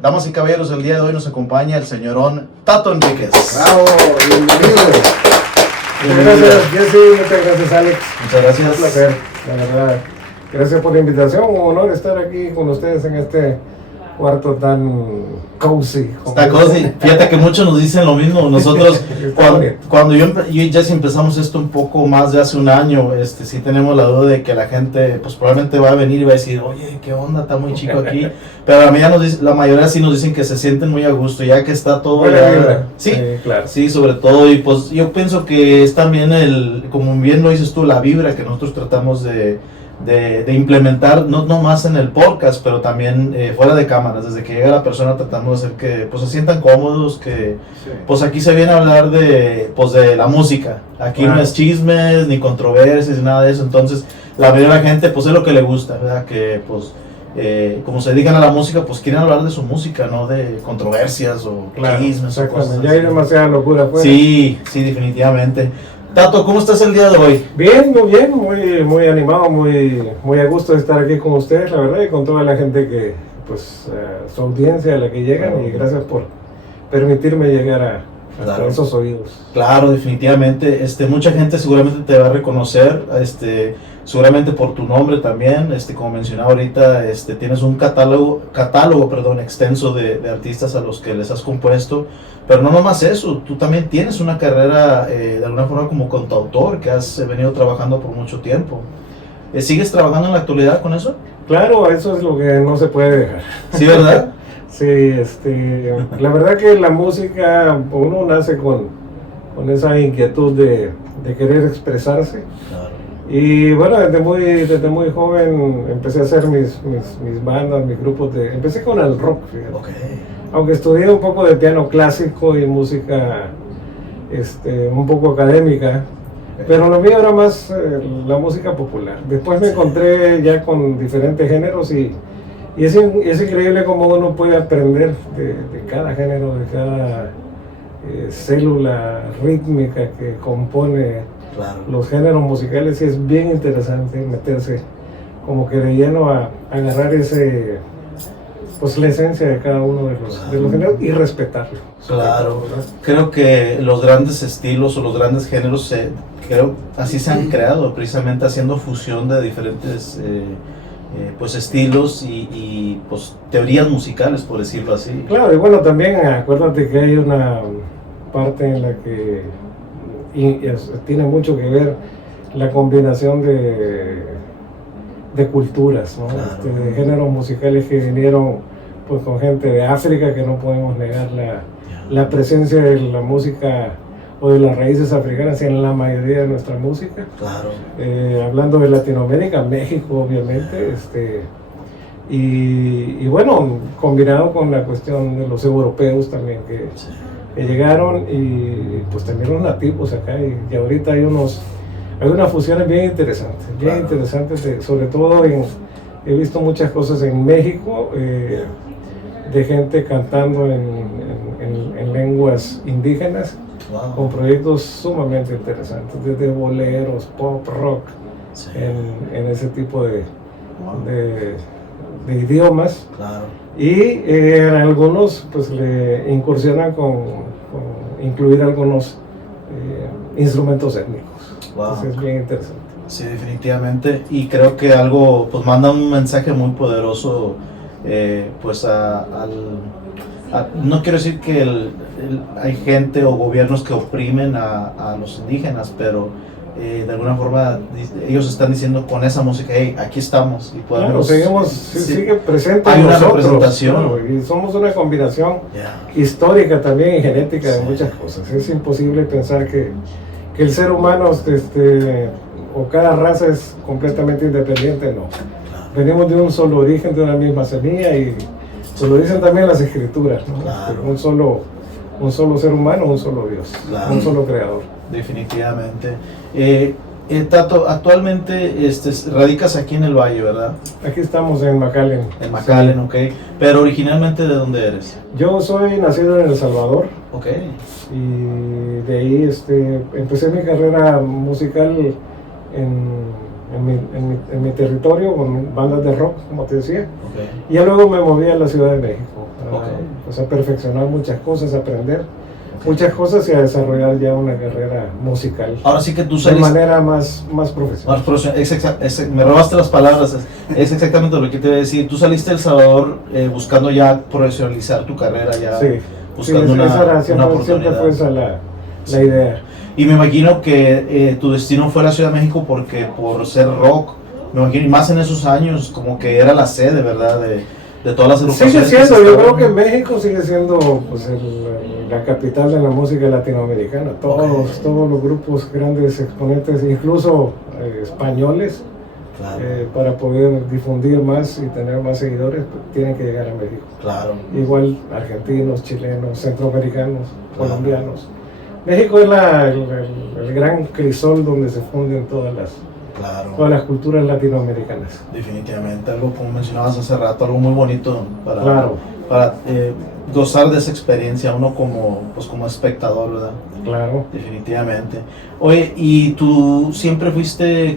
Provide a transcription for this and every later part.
Damas y caballeros, el día de hoy nos acompaña el señorón Tato Enríquez. ¡Bravo! Bienvenido. Muchas gracias, Jesse. Muchas gracias, Alex. Muchas gracias. Un placer, la verdad. Gracias por la invitación. Un honor estar aquí con ustedes en este cuarto tan cozy. Está cozy. Fíjate que muchos nos dicen lo mismo. Nosotros, cuando yo y Jesse empezamos esto un poco más de hace un año, sí tenemos la duda de que la gente, pues probablemente va a venir y va a decir, oye, ¿qué onda? Está muy chico aquí. Pero la mayoría sí nos dicen que se sienten muy a gusto, ya que está todo ya. Sí, claro. Sí, sobre todo. Y pues yo pienso que es también como bien lo dices tú, la vibra que nosotros tratamos de implementar, no más en el podcast, pero también fuera de cámaras. Desde que llega la persona tratamos de hacer que pues se sientan cómodos, que pues aquí se viene a hablar de la música. Aquí no es chismes, ni controversias, ni nada de eso. Entonces la mayoría de la gente pues es lo que le gusta, ¿verdad? Que pues como se dedican a la música, pues quieren hablar de su música, no de controversias o chismes o cosas así. Ya hay demasiada locura afuera. Sí, definitivamente. Tato, ¿cómo estás el día de hoy? Bien, muy animado, muy a gusto de estar aquí con ustedes, la verdad, y con toda la gente que, pues, su audiencia a la que llegan, y gracias por permitirme llegar a esos oídos. Claro, definitivamente, mucha gente seguramente te va a reconocer, seguramente por tu nombre también, como mencionaba ahorita, tienes un catálogo, extenso de artistas a los que les has compuesto. Pero no nomás eso, tú también tienes una carrera de alguna forma como cantautor que has venido trabajando por mucho tiempo. ¿Sigues trabajando en la actualidad con eso? Claro, eso es lo que no se puede dejar. ¿Sí, verdad? Sí, la verdad que la música, uno nace con esa inquietud de querer expresarse. Claro. Y bueno, desde muy joven empecé a hacer mis bandas, mis grupos empecé con el rock, fíjate. Okay. Aunque estudié un poco de piano clásico y música un poco académica, pero lo mío era más la música popular. Después me encontré ya con diferentes géneros y es increíble cómo uno puede aprender de cada género, de cada célula rítmica que compone los géneros musicales, y es bien interesante meterse como que de lleno a agarrar pues la esencia de cada uno de los géneros y respetarlo. Claro, creo que los grandes estilos o los grandes géneros, creo así se han creado, precisamente haciendo fusión de diferentes pues estilos y pues teorías musicales, por decirlo así. Claro, y bueno, también acuérdate que hay una parte en la que tiene mucho que ver la combinación de culturas, ¿no? Claro. De géneros musicales que vinieron pues con gente de África, que no podemos negar la presencia de la música o de las raíces africanas en la mayoría de nuestra música. Claro. Hablando de Latinoamérica, México obviamente, y bueno, combinado con la cuestión de los europeos también que llegaron, y pues también los nativos acá, y ahorita hay unas fusiones bien interesantes, sobre todo he visto muchas cosas en México, de gente cantando en lenguas indígenas, con proyectos sumamente interesantes, desde boleros, pop, rock, en ese tipo de idiomas. Claro. Y algunos pues le incursionan con incluir algunos instrumentos étnicos. Entonces es bien interesante. Sí, definitivamente, y creo que algo pues manda un mensaje muy poderoso, pues no quiero decir que hay gente o gobiernos que oprimen a los indígenas, pero de alguna forma ellos están diciendo con esa música, hey, aquí estamos y podemos, sigue presente hay en una nosotros, representación, claro, y somos una combinación histórica también y genética de muchas cosas. Es imposible pensar que el ser humano o cada raza es completamente independiente, no. Venimos de un solo origen, de una misma semilla, y se lo dicen también las escrituras, ¿no? Claro. Un solo ser humano, un solo Dios, un solo creador. Definitivamente. Tato, actualmente radicas aquí en el Valle, ¿verdad? Aquí estamos en McAllen. En McAllen, ok. Pero originalmente, ¿de dónde eres? Yo soy nacido en El Salvador. Ok. Y de ahí empecé mi carrera musical en mi territorio, con bandas de rock, como te decía. Okay. Y ya luego me moví a la Ciudad de México pues a perfeccionar muchas cosas, a aprender muchas cosas y a desarrollar ya una carrera musical. Ahora sí que tú de saliste manera más profesional. Me robaste las palabras, es exactamente lo que te iba a decir. Tú saliste de El Salvador buscando ya profesionalizar tu carrera, ya Sí, buscando esa una oportunidad. siempre fue esa la idea. Y me imagino que tu destino fue la Ciudad de México porque por ser rock, me imagino, y más en esos años, como que era la sede, ¿verdad? De todas las agrupaciones. Sigue siendo, yo creo que México sigue siendo pues, la capital de la música latinoamericana. Todos los grupos grandes exponentes, incluso españoles, Claro. Para poder difundir más y tener más seguidores, pues, tienen que llegar a México. Claro. Igual argentinos, chilenos, centroamericanos, Claro. colombianos. México es el gran crisol donde se funden todas las culturas latinoamericanas. Definitivamente, algo como mencionabas hace rato, algo muy bonito para, Claro. para gozar de esa experiencia, uno como espectador, ¿verdad? Claro. Definitivamente. Oye, ¿y tú siempre fuiste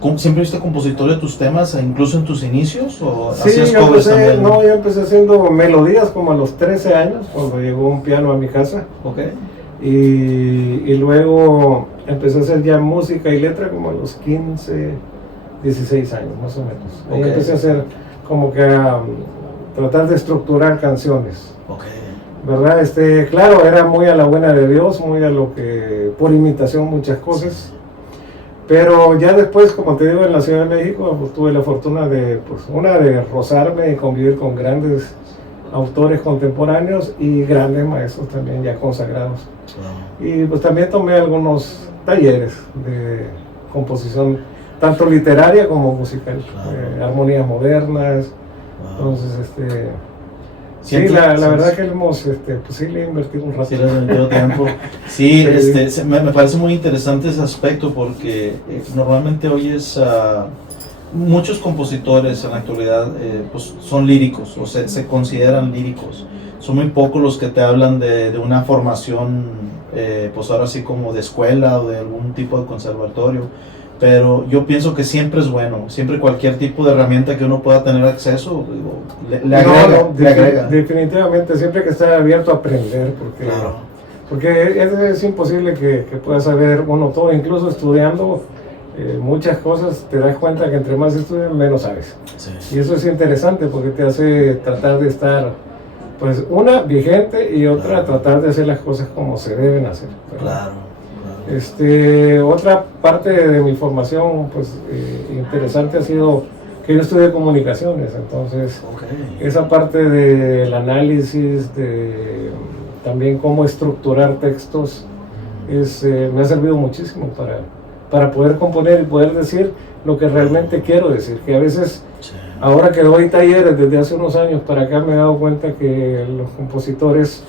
compositor de tus temas, incluso en tus inicios? ¿O Sí, hacías yo covers también? empecé haciendo melodías como a los 13 años, cuando llegó un piano a mi casa. Ok. Y luego empecé a hacer ya música y letra como a los 15, 16 años más o menos. Ahí Ok. empecé a hacer como que a tratar de estructurar canciones, Ok. ¿verdad? Claro, era muy a la buena de Dios, muy a lo que, por imitación muchas cosas. Pero ya después, como te digo, en la Ciudad de México pues, tuve la fortuna de rozarme y convivir con grandes autores contemporáneos y grandes maestros también ya consagrados. Y pues también tomé algunos talleres de composición, tanto literaria como musical, armonías modernas. Entonces, sí, la verdad que pues sí le he invertido un rato. Sí, le he metido tiempo. Sí, me parece muy interesante ese aspecto porque normalmente oyes muchos compositores en la actualidad pues son líricos o se consideran líricos. Son muy pocos los que te hablan de una formación, pues ahora sí como de escuela o de algún tipo de conservatorio. Pero yo pienso que siempre es bueno, siempre cualquier tipo de herramienta que uno pueda tener acceso, le agrega. Definitivamente, siempre que estar abierto a aprender, porque es imposible que puedas saber uno todo, incluso estudiando muchas cosas, te das cuenta que entre más estudias, menos sabes. Sí. Y eso es interesante porque te hace tratar de estar, pues, una, vigente y otra, tratar de hacer las cosas como se deben hacer. ¿Verdad? Otra parte de mi formación pues interesante ha sido que yo estudié comunicaciones, entonces esa parte del análisis, de también cómo estructurar textos, me ha servido muchísimo para poder componer y poder decir lo que realmente quiero decir, que a veces ahora que doy talleres desde hace unos años para acá me he dado cuenta que los compositores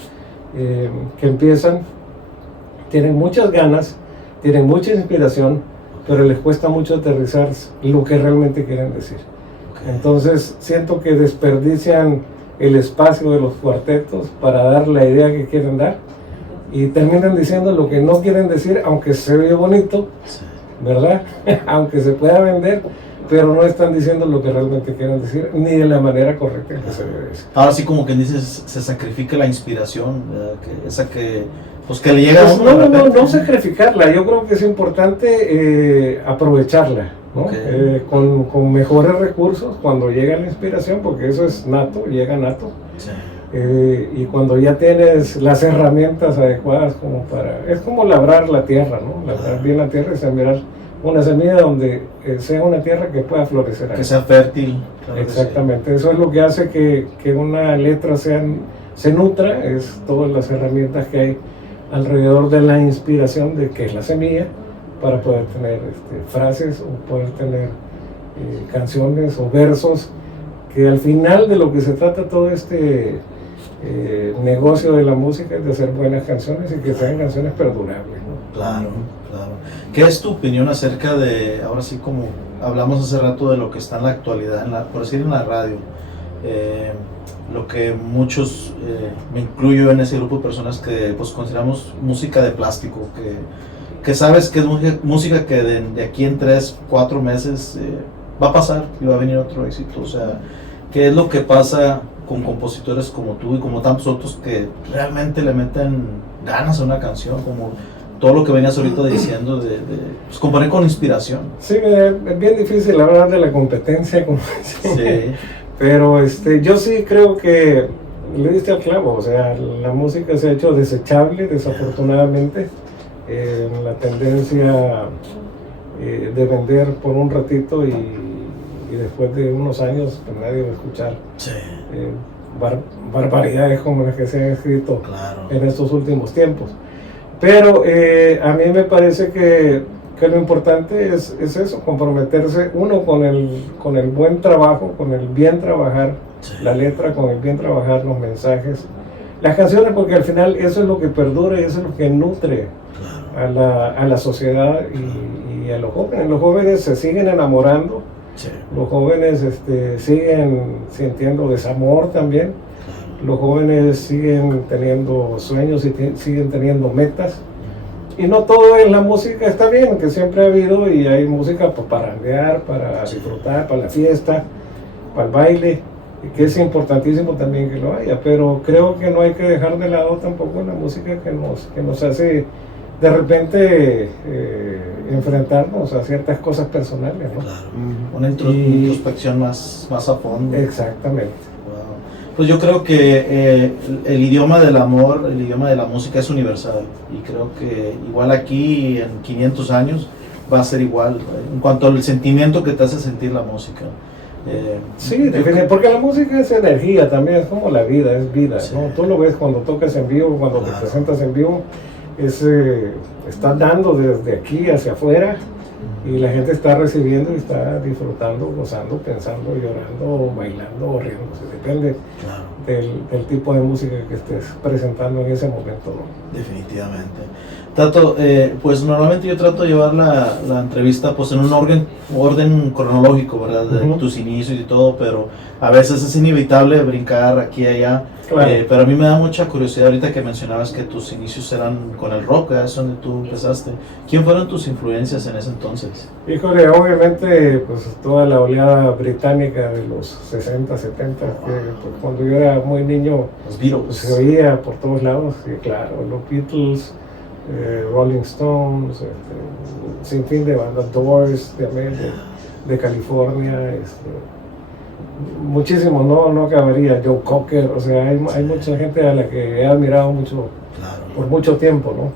que empiezan tienen muchas ganas, tienen mucha inspiración, pero les cuesta mucho aterrizar lo que realmente quieren decir. Entonces siento que desperdician el espacio de los cuartetos para dar la idea que quieren dar y terminan diciendo lo que no quieren decir, aunque se ve bonito, ¿verdad? Aunque se pueda vender, pero no están diciendo lo que realmente quieren decir, ni de la manera correcta que se debe decir. Ahora sí, como que dices, se sacrifica la inspiración, pues que le llega a uno. No sacrificarla, yo creo que es importante aprovecharla, ¿no? Con mejores recursos cuando llega la inspiración, porque eso es nato, llega nato. Sí. Y cuando ya tienes las herramientas adecuadas es como labrar la tierra, ¿no? Labrar bien la tierra y sembrar una semilla donde sea una tierra que pueda florecer. Que sea fértil. Claro. Exactamente, eso es lo que hace que una letra se nutra, es todas las herramientas que hay alrededor de la inspiración de que es la semilla para poder tener frases o poder tener canciones o versos, que al final de lo que se trata todo negocio de la música es de hacer buenas canciones y que sean canciones perdurables, ¿no? Claro. ¿Qué es tu opinión acerca de, ahora sí como hablamos hace rato de lo que está en la actualidad, por decir en la radio? Lo que muchos, me incluyo en ese grupo de personas que pues consideramos música de plástico, que sabes que es música que de aquí en 3, 4 meses va a pasar y va a venir otro éxito. O sea, ¿qué es lo que pasa con compositores como tú y como tantos otros que realmente le meten ganas a una canción, como todo lo que venías ahorita diciendo de pues, componer con inspiración. Sí, es bien difícil hablar de la competencia, como Sí. pero yo sí creo que le diste al clavo, o sea, la música se ha hecho desechable, desafortunadamente, la tendencia de vender por un ratito y después de unos años pues nadie va a escuchar Sí. barbaridades como las que se han escrito Claro. en estos últimos tiempos. Pero a mí me parece que lo importante es eso, comprometerse uno con el buen trabajo, con el bien trabajar la letra, con el bien trabajar los mensajes, las canciones, porque al final eso es lo que perdura y eso es lo que nutre a la sociedad y a los jóvenes. Los jóvenes se siguen enamorando, los jóvenes siguen sintiendo desamor también, los jóvenes siguen teniendo sueños y siguen teniendo metas. Y no todo en la música está bien, que siempre ha habido y hay música para parrandear, para disfrutar, para la fiesta, para el baile, que es importantísimo también que lo haya, pero creo que no hay que dejar de lado tampoco la música que nos hace de repente enfrentarnos a ciertas cosas personales, ¿no? Claro. Una introspección más a fondo. Exactamente. Wow. Pues yo creo que el idioma del amor, el idioma de la música es universal y creo que igual aquí en 500 años va a ser igual en cuanto al sentimiento que te hace sentir la música. Sí, porque la música es energía también, es como la vida, es vida, sí. ¿No? Tú lo ves cuando tocas en vivo, cuando te presentas en vivo, estás dando desde aquí hacia afuera y la gente está recibiendo y está disfrutando, gozando, pensando, llorando, bailando o riéndose, depende del tipo de música que estés presentando en ese momento, ¿no? Definitivamente. Tato, pues normalmente yo trato de llevar la entrevista pues en un orden cronológico, ¿verdad? De tus inicios y todo, pero a veces es inevitable brincar aquí y allá. Claro. Pero a mí me da mucha curiosidad ahorita que mencionabas que tus inicios eran con el rock, ¿verdad? Es donde tú empezaste. ¿Quién fueron tus influencias en ese entonces? Híjole, obviamente pues toda la oleada británica de los 60, 70, que pues, cuando yo era muy niño los Beatles. Pues, se oía por todos lados, y claro, los Beatles, Rolling Stones, sin fin de bandas, Doors de California, muchísimos, no acabaría, Joe Cocker, o sea, hay mucha gente a la que he admirado mucho, por mucho tiempo, ¿no?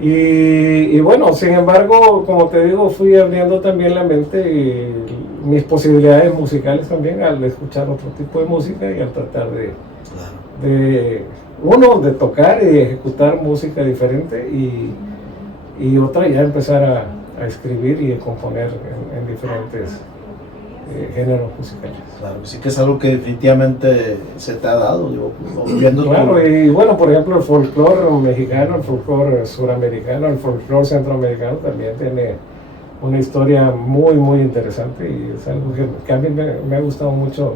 Y bueno, sin embargo, como te digo, fui abriendo también la mente y mis posibilidades musicales también al escuchar otro tipo de música y al tratar de tocar y ejecutar música diferente y otra ya empezar a escribir y a componer en diferentes géneros musicales. Claro, sí que es algo que definitivamente se te ha dado, digo, viendo claro, y bueno, por ejemplo, el folclore mexicano, el folclore suramericano, el folclore centroamericano también tiene una historia muy, muy interesante y es algo que a mí me ha gustado mucho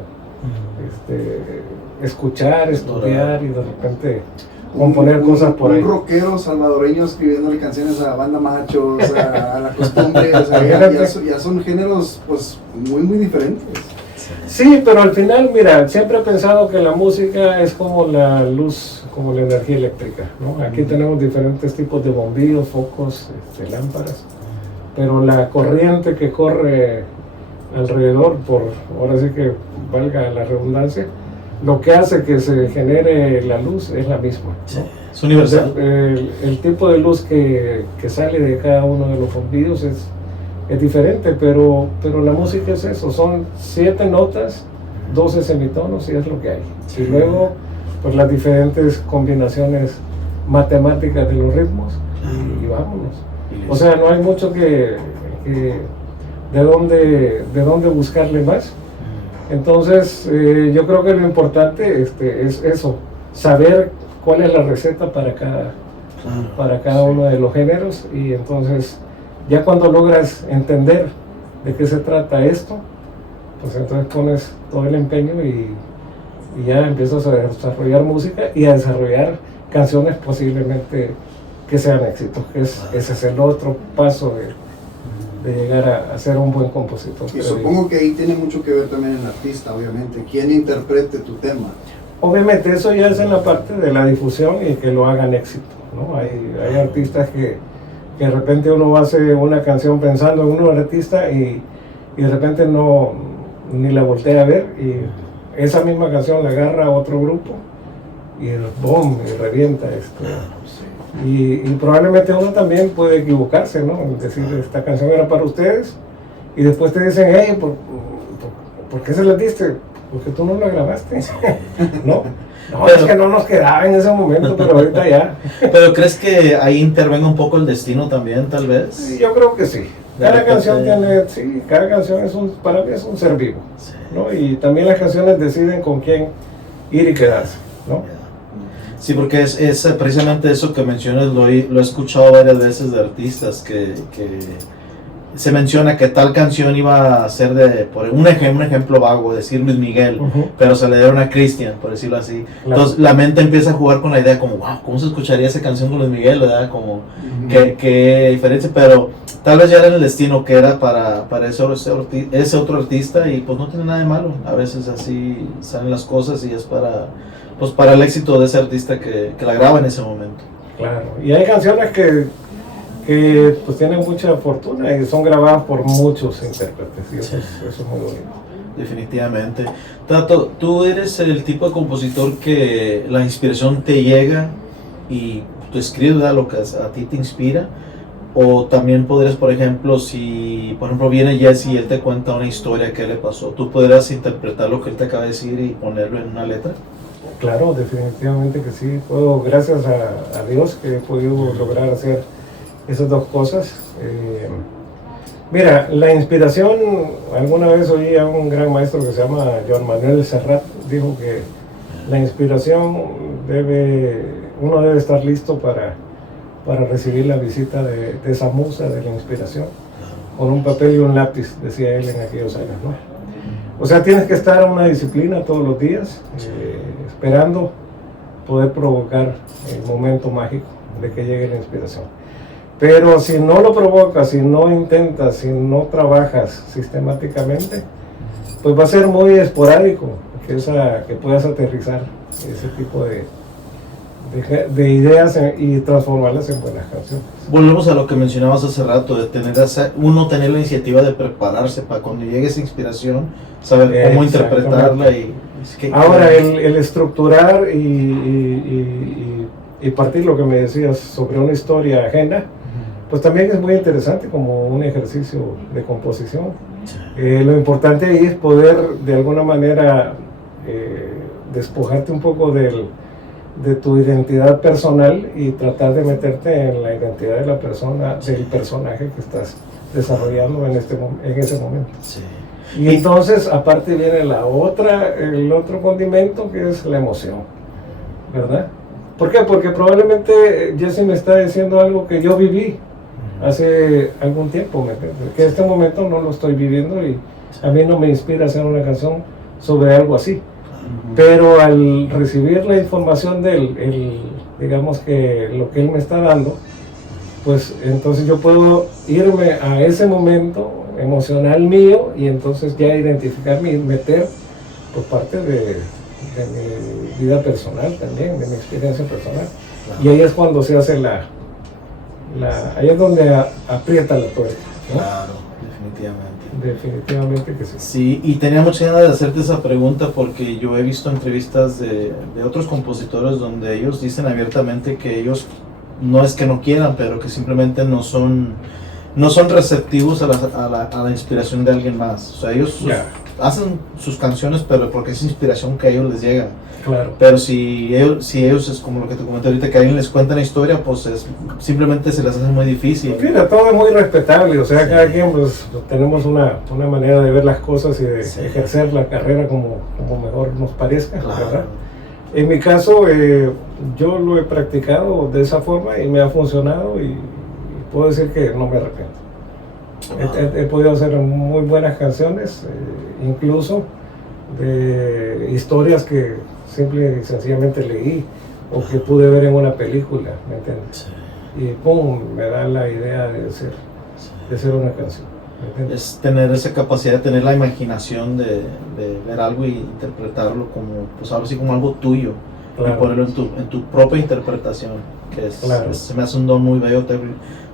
escuchar, estudiar y de repente componer cosas por ahí. Un rockero salvadoreño escribiéndole canciones a Banda Machos, a La Costumbre, o sea, ya son géneros pues muy, muy diferentes. Sí, pero al final, mira, siempre he pensado que la música es como la luz, como la energía eléctrica, ¿no? Aquí tenemos diferentes tipos de bombillos, focos, lámparas, pero la corriente que corre alrededor, ahora sí que valga la redundancia, lo que hace que se genere la luz es la misma, ¿no? Sí, es universal. El tipo de luz que sale de cada uno de los bombillos es diferente, pero la música es eso, son 7 notas, 12 semitonos y es lo que hay. Sí. Y luego, pues las diferentes combinaciones matemáticas de los ritmos y vámonos. O sea, no hay mucho de dónde buscarle más. Entonces, yo creo que lo importante es eso, saber cuál es la receta para cada uno de los géneros y entonces ya cuando logras entender de qué se trata esto, pues entonces pones todo el empeño y ya empiezas a desarrollar música y a desarrollar canciones posiblemente que sean éxitos, ese es el otro paso llegar a ser un buen compositor. Y supongo que ahí tiene mucho que ver también el artista, obviamente, quién interprete tu tema. Obviamente eso ya es en la parte de la difusión y que lo hagan éxito, ¿no? Hay artistas que de repente uno hace una canción pensando en un artista y de repente no ni la voltea a ver, y esa misma canción la agarra a otro grupo y ¡boom! Y revienta esto. Y probablemente uno también puede equivocarse, ¿no? En decir, esta canción era para ustedes, y después te dicen, hey, ¿por qué se la diste? Porque tú no la grabaste. No, pero, es que no nos quedaba en ese momento, pero ahorita ya. ¿Pero crees que ahí intervenga un poco el destino también, tal vez? Sí, yo creo que sí. Cada canción tiene, sí, cada canción para mí es un ser vivo, ¿no? Y también las canciones deciden con quién ir y quedarse, ¿no? Sí, porque es precisamente eso que mencionas, lo he escuchado varias veces de artistas que se menciona que tal canción iba a ser por un ejemplo vago, decir Luis Miguel, pero se le dieron a Cristian, por decirlo así. Claro. Entonces la mente empieza a jugar con la idea como, wow, ¿cómo se escucharía esa canción con Luis Miguel? ¿Verdad? Como, qué diferencia, pero tal vez ya era el destino que era para ese otro artista, y pues no tiene nada de malo. A veces así salen las cosas y es para el éxito de ese artista que la graba en ese momento. Claro, y hay canciones que pues tienen mucha fortuna y son grabadas por muchos intérpretes, y eso es muy bonito. Definitivamente. Tato, ¿tú eres el tipo de compositor que la inspiración te llega y tú escribes lo que a ti te inspira? O también podrías, por ejemplo, si por ejemplo viene Jesse y él te cuenta una historia que le pasó, ¿tú podrías interpretar lo que él te acaba de decir y ponerlo en una letra? Claro, definitivamente que sí. Puedo, gracias a Dios, que he podido lograr hacer esas dos cosas. Mira, la inspiración, alguna vez oí a un gran maestro que se llama Joan Manuel Serrat, dijo que la inspiración uno debe estar listo para recibir la visita de esa musa de la inspiración, con un papel y un lápiz, decía él en aquellos años, ¿no? O sea, tienes que estar en una disciplina todos los días, esperando poder provocar el momento mágico de que llegue la inspiración. Pero si no lo provocas, si no intentas, si no trabajas sistemáticamente, pues va a ser muy esporádico que puedas aterrizar ese tipo de ideas y transformarlas en buenas canciones. Volvemos a lo que mencionabas hace rato, de tener la iniciativa de prepararse para cuando llegue esa inspiración, saber cómo interpretarla. Ahora, el estructurar y partir lo que me decías sobre una historia ajena, pues también es muy interesante como un ejercicio de composición. Lo importante ahí es poder de alguna manera despojarte un poco de tu identidad personal y tratar de meterte en la identidad de la persona, del personaje que estás desarrollando en ese momento. Sí. Y entonces aparte viene el otro condimento, que es la emoción, ¿verdad? ¿Por qué? Porque probablemente Jesse me está diciendo algo que yo viví hace algún tiempo, que en este momento no lo estoy viviendo y a mí no me inspira hacer una canción sobre algo así. Pero al recibir la información de él, digamos que lo que él me está dando, pues entonces yo puedo irme a ese momento emocional mío y entonces ya identificarme y meter por parte de mi vida personal también, de mi experiencia personal. Claro. Y ahí es cuando se hace ahí es donde aprieta la tuerca, ¿no? Claro, definitivamente. Definitivamente que sí. Sí, y tenía mucha ganas de hacerte esa pregunta porque yo he visto entrevistas de otros compositores donde ellos dicen abiertamente que ellos no es que no quieran, pero que simplemente no son receptivos a la inspiración de alguien más. O sea, ellos hacen sus canciones, pero porque es inspiración que a ellos les llega. Claro. Pero si ellos es como lo que te comenté ahorita, que alguien les cuenta la historia, pues simplemente se les hace muy difícil. Mira, todo es muy respetable, o sea, cada quien pues tenemos una manera de ver las cosas y de ejercer la carrera como mejor nos parezca, claro. ¿Verdad? En mi caso, yo lo he practicado de esa forma y me ha funcionado y puedo decir que no me arrepiento. He podido hacer muy buenas canciones, incluso de historias que simple y sencillamente leí o que pude ver en una película, ¿me entiendes? Sí. Y pum, me da la idea de hacer una canción. es tener esa capacidad de tener la imaginación de ver algo y interpretarlo como, pues ahora sí como algo tuyo, Claro. y ponerlo en tu propia interpretación, que Claro. se me hace un don muy bello.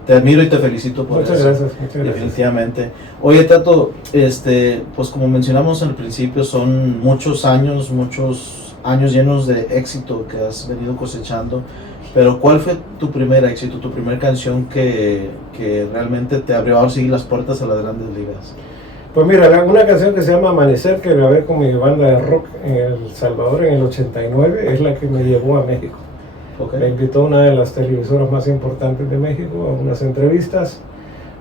Te admiro y te felicito por Muchas eso. gracias, muchas gracias. Definitivamente. Oye, Tato, pues como mencionamos al principio, son muchos años llenos de éxito que has venido cosechando, pero ¿cuál fue tu primer éxito, tu primer canción que realmente te abrió así las puertas a las grandes ligas? Pues mira, una canción que se llama Amanecer, que grabé con mi banda de rock en El Salvador en el 89, es la que me llevó a México. Okay. Me invitó una de las televisoras más importantes de México a unas entrevistas,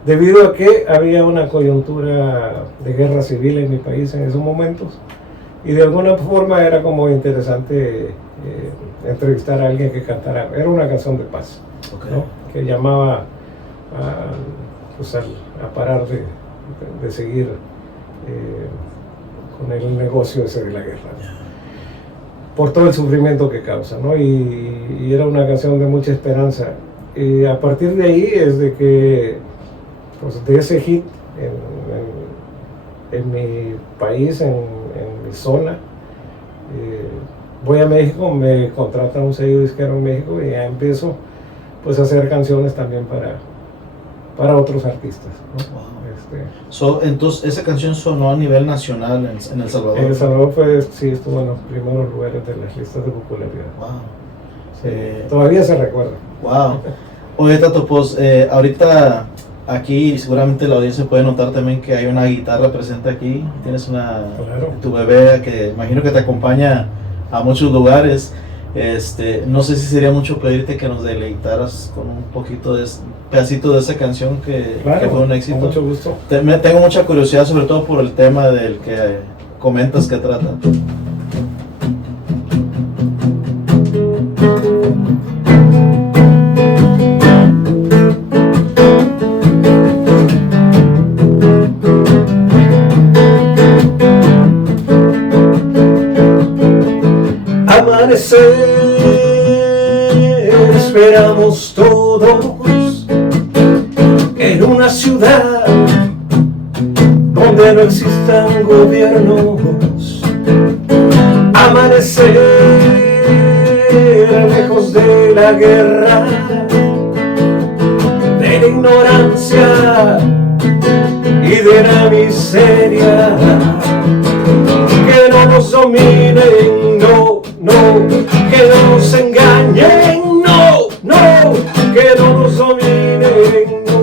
debido a que había una coyuntura de guerra civil en mi país en esos momentos, y de alguna forma era como interesante entrevistar a alguien que cantara. Era una canción de paz, Okay. ¿no? Que llamaba pues a parar de seguir con el negocio ese de la guerra, por todo el sufrimiento que causa, ¿no? Y era una canción de mucha esperanza. Y a partir de ahí es de que, pues de ese hit en mi país, en mi zona, voy a México, me contratan un sello disquero en México y ya empiezo pues a hacer canciones también para otros artistas, ¿no? Wow. Entonces, esa canción sonó a nivel nacional en El Salvador. En El Salvador sí estuvo en los primeros lugares de las listas de popularidad. Wow. Sí, todavía se recuerda. Wow. Oye, Tato, pues ahorita aquí seguramente la audiencia puede notar también que hay una guitarra presente aquí. Tienes Claro. tu bebé que imagino que te acompaña a muchos lugares. No sé si sería mucho pedirte que nos deleitaras con un poquito de pedacito de esa canción que fue un éxito. Con mucho gusto. Tengo mucha curiosidad, sobre todo por el tema del que comentas que trata. Amanecer, esperamos todos en una ciudad donde no existan gobiernos. Amanecer, lejos de la guerra, de la ignorancia y de la miseria. Que no nos dominen, no, que no nos engañen, no, que no nos dominen, no.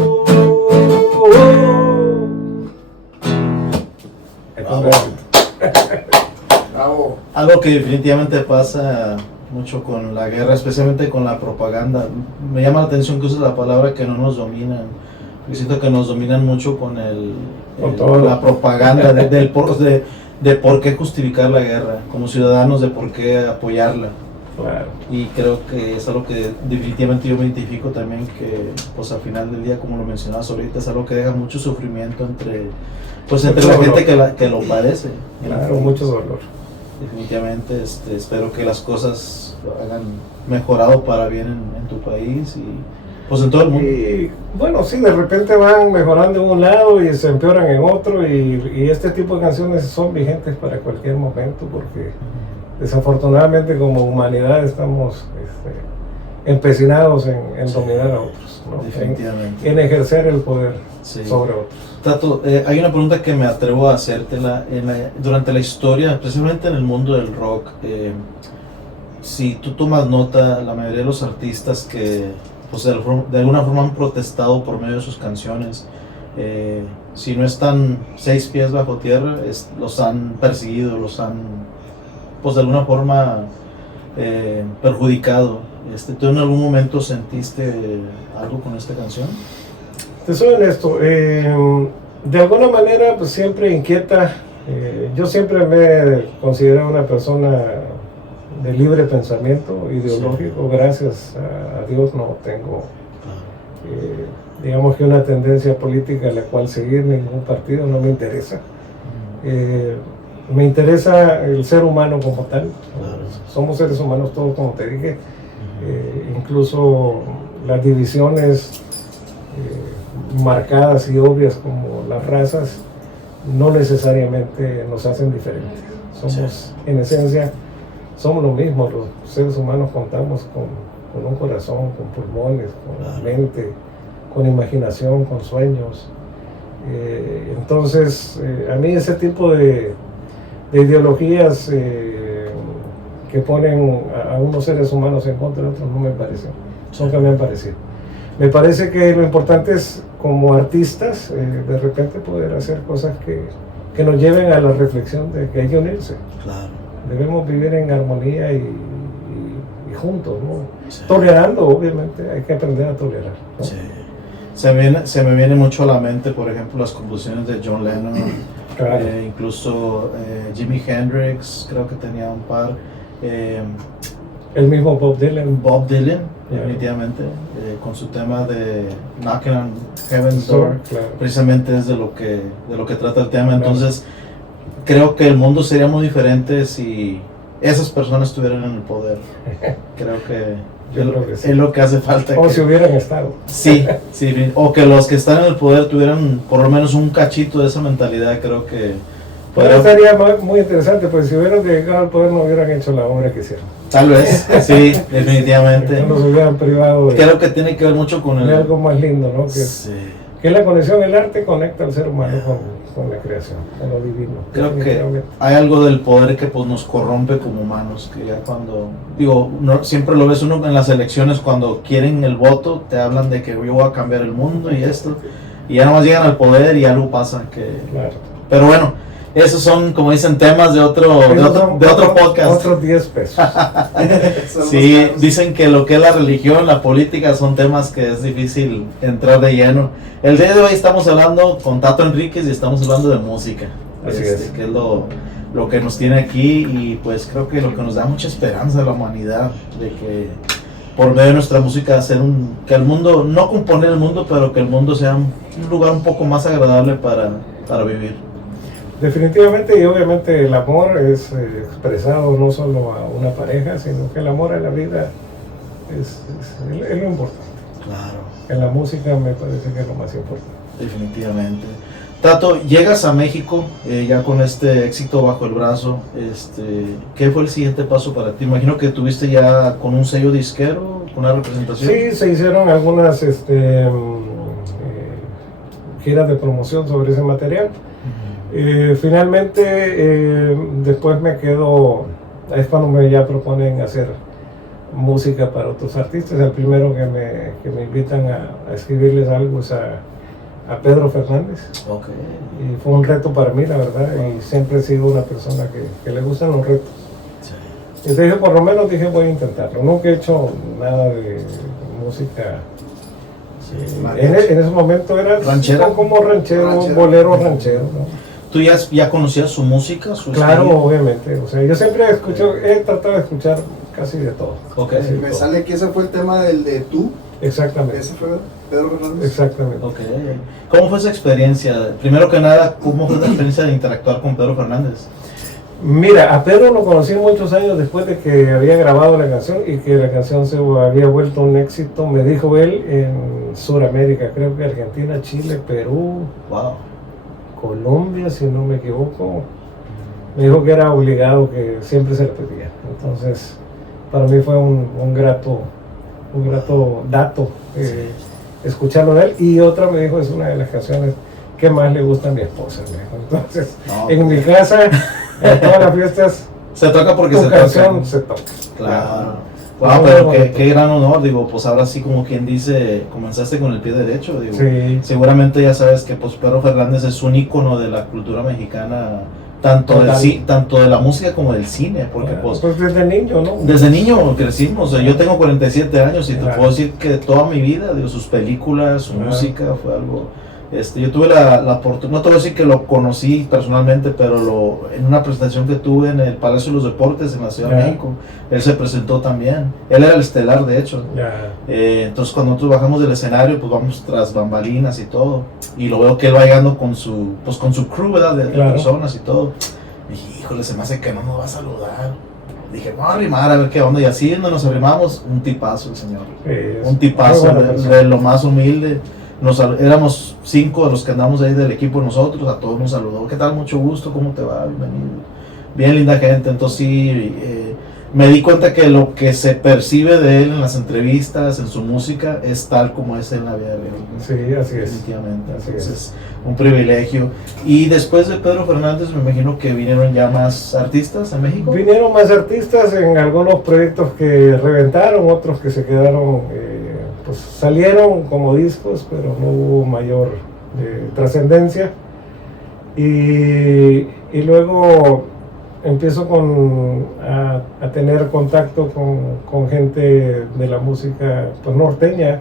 Bravo. Algo que definitivamente pasa mucho con la guerra, especialmente con la propaganda. Me llama la atención que uses la palabra que no nos dominan. Yo siento que nos dominan mucho con la propaganda de por qué justificar la guerra, como ciudadanos, de por qué apoyarla. Claro. Y creo que es algo que definitivamente yo me identifico también, que pues al final del día, como lo mencionabas ahorita, es algo que deja mucho sufrimiento entre la gente que lo padece. Claro, mucho dolor. Definitivamente espero que las cosas hagan mejorado para bien en tu país y pues en todo el mundo. Y bueno, sí, de repente van mejorando en un lado y se empeoran en otro, y este tipo de canciones son vigentes para cualquier momento, porque desafortunadamente como humanidad estamos empecinados en dominar a otros, ¿no? Definitivamente. En ejercer el poder Sí. sobre otros. Tato, hay una pregunta que me atrevo a hacértela. Durante la historia, especialmente en el mundo del rock, si tú tomas nota, la mayoría de los artistas que pues, de alguna forma han protestado por medio de sus canciones, si no están 6 pies bajo tierra, los han perseguido, los han pues de alguna forma perjudicado. ¿Tú en algún momento sentiste algo con esta canción? Te soy honesto, de alguna manera pues siempre inquieta. Yo siempre me considero una persona de libre pensamiento ideológico. Sí. Gracias a Dios no tengo digamos que una tendencia política a la cual seguir ningún partido, no me interesa. Me interesa el ser humano como tal. Claro. Somos seres humanos todos, como te dije. Incluso las divisiones marcadas y obvias como las razas no necesariamente nos hacen diferentes. Somos, en esencia, somos lo mismo. Los seres humanos contamos con un corazón, con pulmones, con mente, con imaginación, con sueños. Entonces, a mí ese tipo de ideologías que ponen a unos seres humanos en contra de otros no me parecen. Nunca me han parecido. Me parece que lo importante es, como artistas, de repente poder hacer cosas que nos lleven a la reflexión de que hay que unirse. Claro. Debemos vivir en armonía y juntos, ¿no? Sí. Tolerando, obviamente, hay que aprender a tolerar, ¿no? Sí. Se me viene mucho a la mente, por ejemplo, las composiciones de John Lennon, Claro. Incluso Jimi Hendrix, creo que tenía un par. El mismo Bob Dylan. Bob Dylan, Claro. definitivamente, con su tema de Knocking on Heaven's Door, Claro. precisamente es de lo que trata el tema. Entonces, creo que el mundo sería muy diferente si esas personas estuvieran en el poder. Creo que Yo creo que sí. es lo que hace falta. O si hubieran estado. Sí, sí, o que los que están en el poder tuvieran por lo menos un cachito de esa mentalidad, creo que Pero estaría muy interesante, pues si hubieran llegado al poder no hubieran hecho la obra que hicieron. tal vez, sí, definitivamente. No nos hubieran privado Creo que tiene que ver mucho con de algo más lindo, ¿no? Sí. Que la conexión del arte conecta al ser humano con la creación, con lo divino. Creo que definitivamente. hay algo del poder que pues nos corrompe como humanos, que ya cuando, digo, siempre lo ves uno en las elecciones cuando quieren el voto, te hablan de que yo voy a cambiar el mundo y esto, y ya nomás llegan al poder y algo pasa que... Claro. Pero bueno, esos son, como dicen, temas de otro podcast. Otros 10 pesos. Sí, dicen que lo que es la religión, la política, son temas que es difícil entrar de lleno. El día de hoy estamos hablando con Tato Enríquez y estamos hablando de música. Así es. Que es lo que nos tiene aquí y pues creo que lo que nos da mucha esperanza a la humanidad, de que por medio de nuestra música hacer que el mundo, no componer el mundo, pero que el mundo sea un lugar un poco más agradable para vivir. Definitivamente, y obviamente el amor es expresado no solo a una pareja, sino que el amor a la vida es lo importante. Claro. En la música me parece que es lo más importante. Definitivamente. Tato, llegas a México ya con este éxito bajo el brazo. ¿Qué fue el siguiente paso para ti? Imagino que tuviste ya con un sello disquero, con una representación. Sí, se hicieron algunas giras de promoción sobre ese material. Finalmente, después me quedo, es cuando me ya proponen hacer música para otros artistas. El primero que me invitan a escribirles algo es a Pedro Fernández. Okay. Y fue un reto para mí, la verdad, y siempre he sido una persona que le gustan los retos. Sí. Y te dije, por lo menos dije, voy a intentarlo. Nunca he hecho nada de música. En ese momento era ¿Ranchero? como ranchero, bolero ranchero, ¿no? ¿Tú ya conocías su música? Claro, estilo? obviamente. O sea, yo siempre he tratado de escuchar casi de todo. Okay. Casi de Me todo. sale que ese fue el tema del de tú. Exactamente. Ese fue Pedro Fernández. Exactamente. Ok. ¿Cómo fue esa experiencia? Primero que nada, ¿cómo fue la experiencia de interactuar con Pedro Fernández? Mira, a Pedro lo conocí muchos años después de que había grabado la canción y que la canción se había vuelto un éxito. Me dijo él en Sudamérica, creo que Argentina, Chile, Perú, Wow. Colombia, si no me equivoco. Me dijo que era obligado, que siempre se repetía. Entonces, para mí fue un grato dato escucharlo de él. Y otra me dijo, es una de las canciones que más le gusta a mi esposa. Me dijo. Entonces, No, en mi casa, en todas las fiestas, se toca porque tu se canción toca. se toca. Claro. Pues Wow, muy pero bonito. qué gran honor, digo, pues ahora sí como quien dice, comenzaste con el pie derecho, digo. Sí. Seguramente ya sabes que pues Pedro Fernández es un ícono de la cultura mexicana, tanto de la música como del cine, porque Bueno, pues desde niño, ¿no? desde niño crecimos, o sea, yo tengo 47 años y te Claro. puedo decir que toda mi vida, digo, sus películas, su Claro. música fue algo, yo tuve la oportunidad, no te voy a decir que lo conocí personalmente, pero en una presentación que tuve en el Palacio de los Deportes en la Ciudad de Ya. México, él se presentó también, él era el estelar de hecho. Ya. Entonces cuando nosotros bajamos del escenario, pues vamos tras bambalinas y todo, y lo veo que él va llegando con su crew, ¿verdad? De Claro. personas y todo. Dije, híjole, se me hace que no nos va a saludar. Dije, vamos a arrimar a ver qué onda, y así nos arrimamos, un tipazo el señor. Es Un tipazo muy buena de persona. lo más humilde. éramos 5 de los que andamos ahí del equipo nosotros, a todos nos saludó, ¿qué tal? Mucho gusto, ¿cómo te va? Bienvenido. Bien linda gente, entonces sí, me di cuenta que lo que se percibe de él en las entrevistas, en su música, es tal como es en la vida real. Sí, así es. Definitivamente, Así entonces un privilegio. Y después de Pedro Fernández me imagino que vinieron ya más artistas en México. Vinieron más artistas en algunos proyectos que reventaron, otros que se quedaron, pues salieron como discos, pero no hubo mayor trascendencia. Y luego empiezo a tener contacto con gente de la música pues, norteña,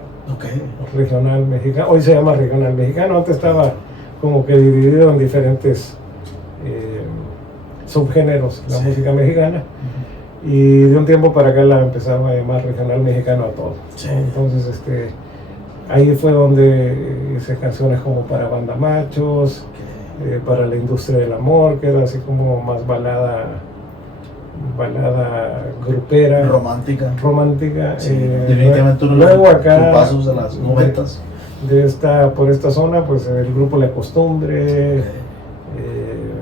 regional mexicano. Hoy se llama regional mexicano, antes estaba como que dividido en diferentes subgéneros, la música mexicana. Y de un tiempo para acá la empezaron a llamar regional mexicano a todo. Sí. Entonces ahí fue donde hice canciones como para Banda Machos, para la industria del amor, que era así como más balada grupera, romántica. Sí, definitivamente uno de los pasos de las 90s. Por esta zona, pues el grupo La Costumbre,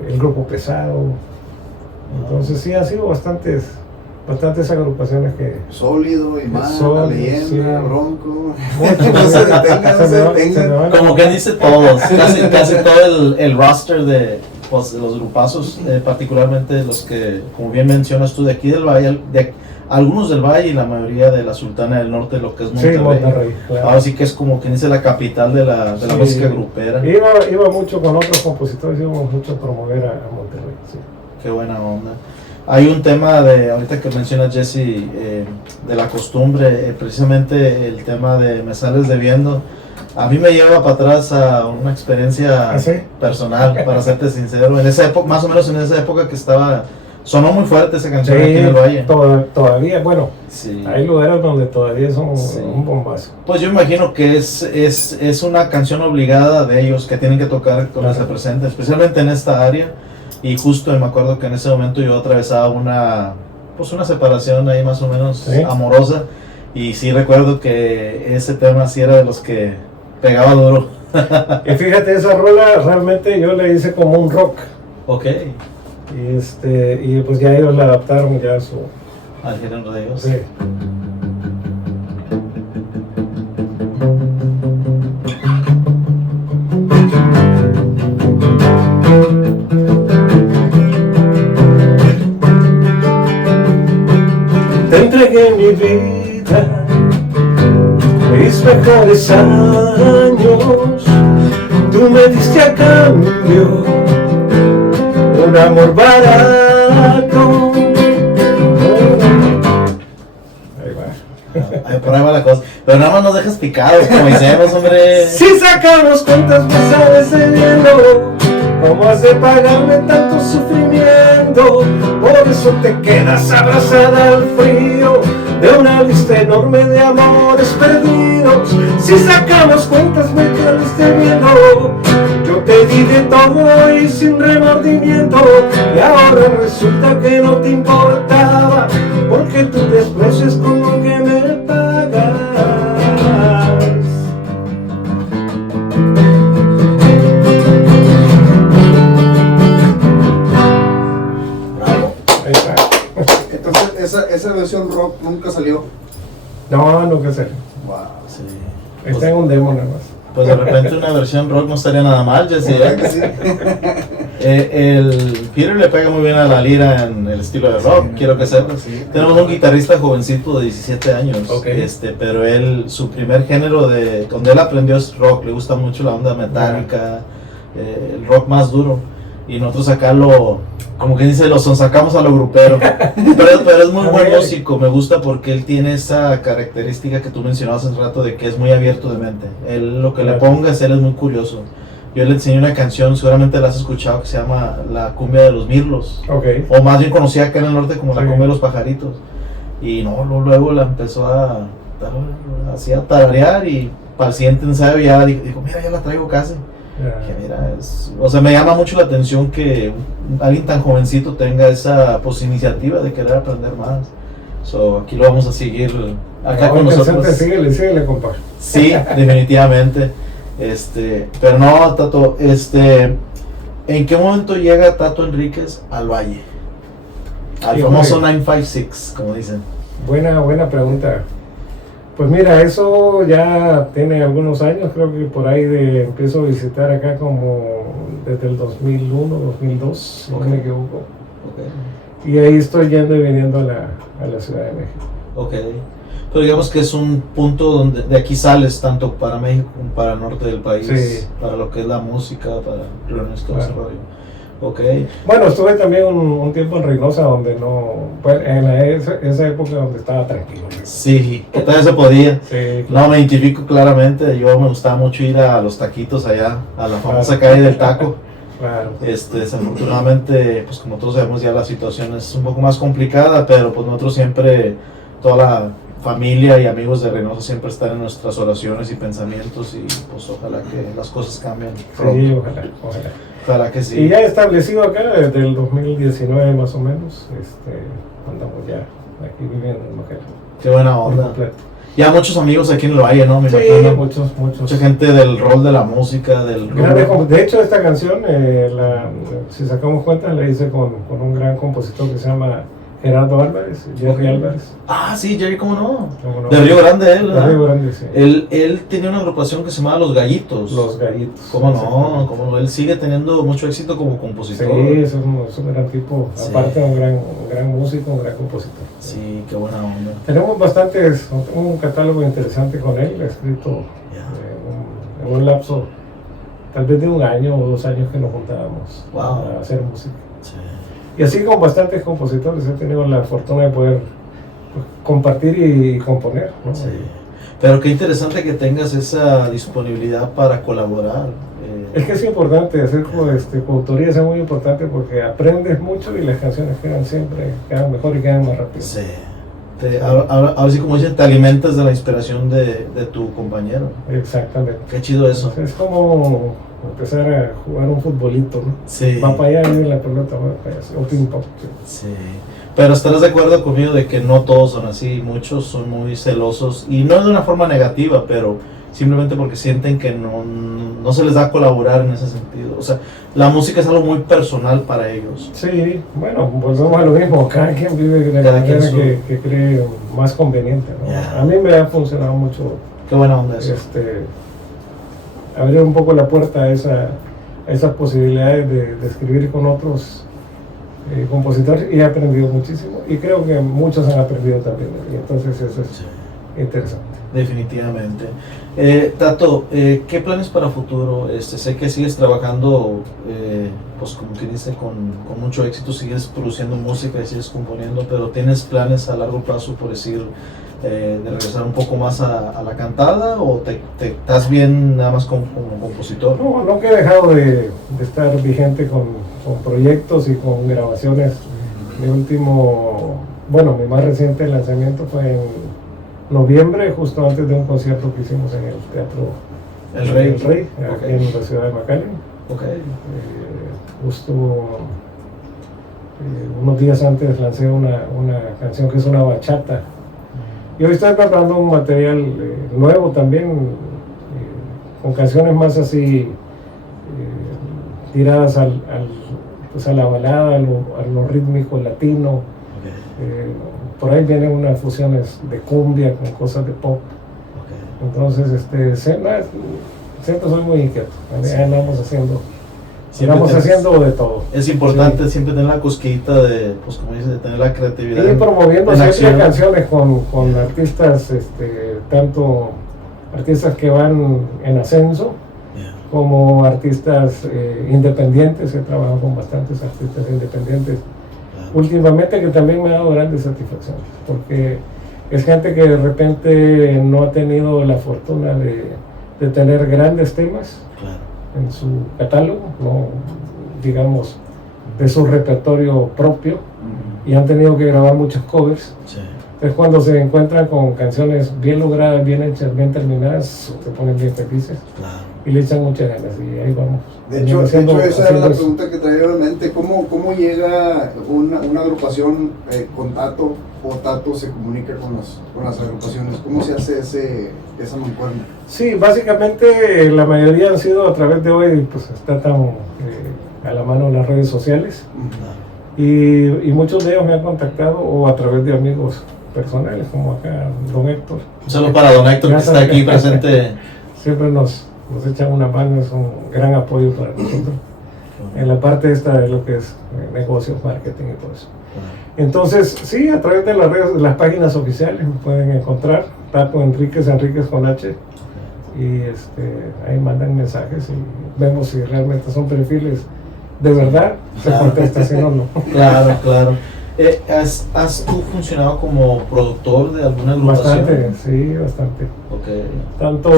el grupo Pesado. Entonces sí, ha sido bastantes agrupaciones que... Sólido, Imán, Sólido, La Leyenda, sí. Bronco. Mucho, No se detengan. Como que dice todos, casi todo el roster de los grupazos, particularmente los que, como bien mencionas tú, de aquí del Valle, algunos del Valle y la mayoría de la Sultana del Norte, lo que es Monterrey. Sí, Monterrey, claro. Ahora sí que es como quien dice la capital de la música grupera. Iba mucho con otros compositores, íbamos mucho a promover a Monterrey. Sí. Qué buena onda. Hay un tema ahorita que menciona Jesse, de La Costumbre, precisamente el tema de Me Sales Debiendo. A mí me lleva para atrás a una experiencia personal, para serte sincero. En esa época, más o menos en esa época que sonó muy fuerte esa canción aquí en el Valle. Todavía, bueno, sí. Hay lugares donde todavía son un bombazo. Pues yo imagino que es una canción obligada de ellos que tienen que tocar cuando se presenta, especialmente en esta área. Y justo me acuerdo que en ese momento yo atravesaba una separación ahí más o menos amorosa. Y sí recuerdo que ese tema sí era de los que pegaba duro. Y fíjate, esa rola realmente yo le hice como un rock. Ok. Y pues ya ellos la adaptaron ya al género de ellos. Sí. Te entregué mi vida, mis mejores años, tú me diste a cambio un amor barato. Ahí va. Por ahí va la cosa. Pero nada más nos dejas picados, como decimos, hombre. Si sacamos cuentas me sabes debiendo, ¿cómo has de pagarme tanto sufrimiento? Por eso te quedas abrazada al frío de una lista enorme de amores perdidos. Si sacamos cuentas me quedaste viendo, yo te di de todo y sin remordimiento, y ahora resulta que no te importaba, porque tú desprecio es con lo que me pagas. Entonces, esa versión rock nunca salió. No, nunca salió. Wow. Sí. Está en un demo nada más. Pues de repente una versión rock no estaría nada mal, Jesse. Sí. El Peter le pega muy bien a la lira en el estilo de rock, quiero que sepas. Sí. Tenemos un guitarrista jovencito de 17 años, Okay. pero su primer género donde él aprendió es rock, le gusta mucho la onda metálica, el rock más duro. Y nosotros acá como que dice, lo sonsacamos a lo grupero. pero es muy buen músico, me gusta porque él tiene esa característica que tú mencionabas hace rato de que es muy abierto de mente. Él lo que le pongas, él es muy curioso. Yo le enseñé una canción, seguramente la has escuchado, que se llama La Cumbia de los Mirlos. Okay. O más bien conocida acá en el norte como La Cumbia de los Pajaritos. Y luego la empezó a tararear y para el siguiente ensayo ya dijo, mira, ya la traigo casi. Que mira, me llama mucho la atención que alguien tan jovencito tenga esa iniciativa de querer aprender más. Aquí lo vamos a seguir acá con nosotros. Síguele, compa. Sí, definitivamente. Pero no, Tato, ¿en qué momento llega Tato Enríquez al Valle? Al Sí, famoso hombre. 956, como dicen. Buena pregunta. Pues mira, eso ya tiene algunos años, creo que por ahí empiezo a visitar acá como desde el 2001, 2002, si no me equivoco. Ok. Y ahí estoy yendo y viniendo a la Ciudad de México. Ok. Pero digamos que es un punto donde de aquí sales tanto para México como para el norte del país, Sí. para lo que es la música, para reuniones, todo ese Claro. rollo. Ok. Bueno, estuve también un tiempo en Reynosa donde no, pues, en esa época donde estaba tranquilo. Sí, que todavía se podía. Sí, No, me identifico claramente. Yo me gustaba mucho ir a los taquitos allá, a la famosa calle del taco. claro. Desafortunadamente, pues como todos sabemos, ya la situación es un poco más complicada, pero pues nosotros siempre, toda la familia y amigos de Reynosa siempre están en nuestras oraciones y pensamientos y pues ojalá que las cosas cambien pronto. Sí, ojalá. Ojalá que sí. Y ya establecido acá desde el 2019 más o menos, andamos ya aquí viviendo en Macala. Qué buena Por onda. completo. Ya muchos amigos aquí en el Valle, ¿no? Me Sí, imagino. muchos. Mucha gente del rol de la música, del De hecho, esta canción, si sacamos cuenta, la hice con un gran compositor que se llama Gerardo Álvarez, Jerry Álvarez. Ah, sí, Jerry, ¿cómo no? ¿Cómo no? De Río Grande, él, De ¿verdad? Río Grande, sí. Él tenía una agrupación que se llamaba Los Gallitos. Los Gallitos. ¿Cómo no? Exactamente. ¿Cómo no? Él sigue teniendo mucho éxito como compositor. Sí, es un gran tipo, Sí. aparte de un gran músico, un gran compositor. Sí, qué buena onda. Tenemos un catálogo interesante con él, escrito Ya. en un lapso, tal vez de un año o 2 años que nos juntábamos Wow. a hacer música. Sí. Y así con bastantes compositores he tenido la fortuna de poder pues, compartir y componer, ¿no? Sí. Pero qué interesante que tengas esa disponibilidad para colaborar. Es que es importante hacer coautoría, es muy importante porque aprendes mucho y las canciones quedan mejor y quedan más rápido. Sí. Ahora sí, como dicen, te alimentas de la inspiración de tu compañero. Exactamente. Qué chido eso. Es como empezar a jugar un futbolito, ¿no? Sí. Va para allá y viene la pelota, va para allá, o ping pong. Sí. Pero estarás de acuerdo conmigo de que no todos son así, muchos son muy celosos y no de una forma negativa, pero simplemente porque sienten que no se les da a colaborar en ese sentido. O sea, la música es algo muy personal para ellos. Sí, bueno, volvemos a lo mismo, cada quien vive de la Cada quien manera su- que cree más conveniente, ¿no? Ya. A mí me ha funcionado mucho Qué buena onda eso. abrir un poco la puerta a esas posibilidades de escribir con otros compositores y he aprendido muchísimo y creo que muchos han aprendido también y entonces eso es Sí. interesante. Definitivamente. Tato, ¿qué planes para futuro? Sé que sigues trabajando, pues como que dice, con mucho éxito, sigues produciendo música y sigues componiendo, pero ¿tienes planes a largo plazo, por decir, de regresar un poco más a la cantada o te estás bien nada más como compositor? No que he dejado de estar vigente con proyectos y con grabaciones. Mi mi más reciente lanzamiento fue en noviembre, justo antes de un concierto que hicimos en el Teatro El Rey. aquí Ok. en la ciudad de McAllen. Ok. Justo unos días antes lancé una canción que es una bachata. Y hoy estoy preparando un material nuevo también, con canciones más así, tiradas pues a la balada, a lo rítmico latino. Ok. Por ahí vienen unas fusiones de cumbia con cosas de pop. Ok. Entonces, siempre soy muy inquieto. Sí. Andamos haciendo Siempre tienes- de todo. Es importante Sí. siempre tener la cosquillita de, pues como dices, de tener la creatividad. Y promoviendo en siempre acción. canciones con artistas, tanto artistas que van en ascenso Yeah. como artistas independientes. He trabajado con bastantes artistas independientes Claro. últimamente, que también me ha dado grandes satisfacciones, porque es gente que de repente no ha tenido la fortuna de tener grandes temas Claro. en su catálogo, no digamos de su repertorio propio, y han tenido que grabar muchos covers. Sí. Entonces cuando se encuentran con canciones bien logradas, bien hechas, bien terminadas, se ponen bien felices. Claro. y le echan muchas ganas y ahí vamos. De hecho esa era la pregunta que traía en mente. ¿Cómo llega una agrupación con Tato, o Tato se comunica con las agrupaciones? ¿Cómo se hace esa mancuerna? Sí, básicamente la mayoría han sido a través de hoy, pues está tan a la mano las redes sociales. Y muchos de ellos me han contactado o a través de amigos personales, como acá don Héctor. Un saludo para don Héctor, que está aquí presente. Siempre nos echan una mano, es un gran apoyo para nosotros en la parte esta de lo que es negocios, marketing y todo eso. Entonces, sí, a través de las redes, las páginas oficiales me pueden encontrar, Tato Enríquez con H, y ahí mandan mensajes y vemos si realmente son perfiles de verdad, se contesta, si no, no. Claro. ¿Has tú funcionado como productor de alguna agrupación? Bastante, sí, bastante. Okay. Tanto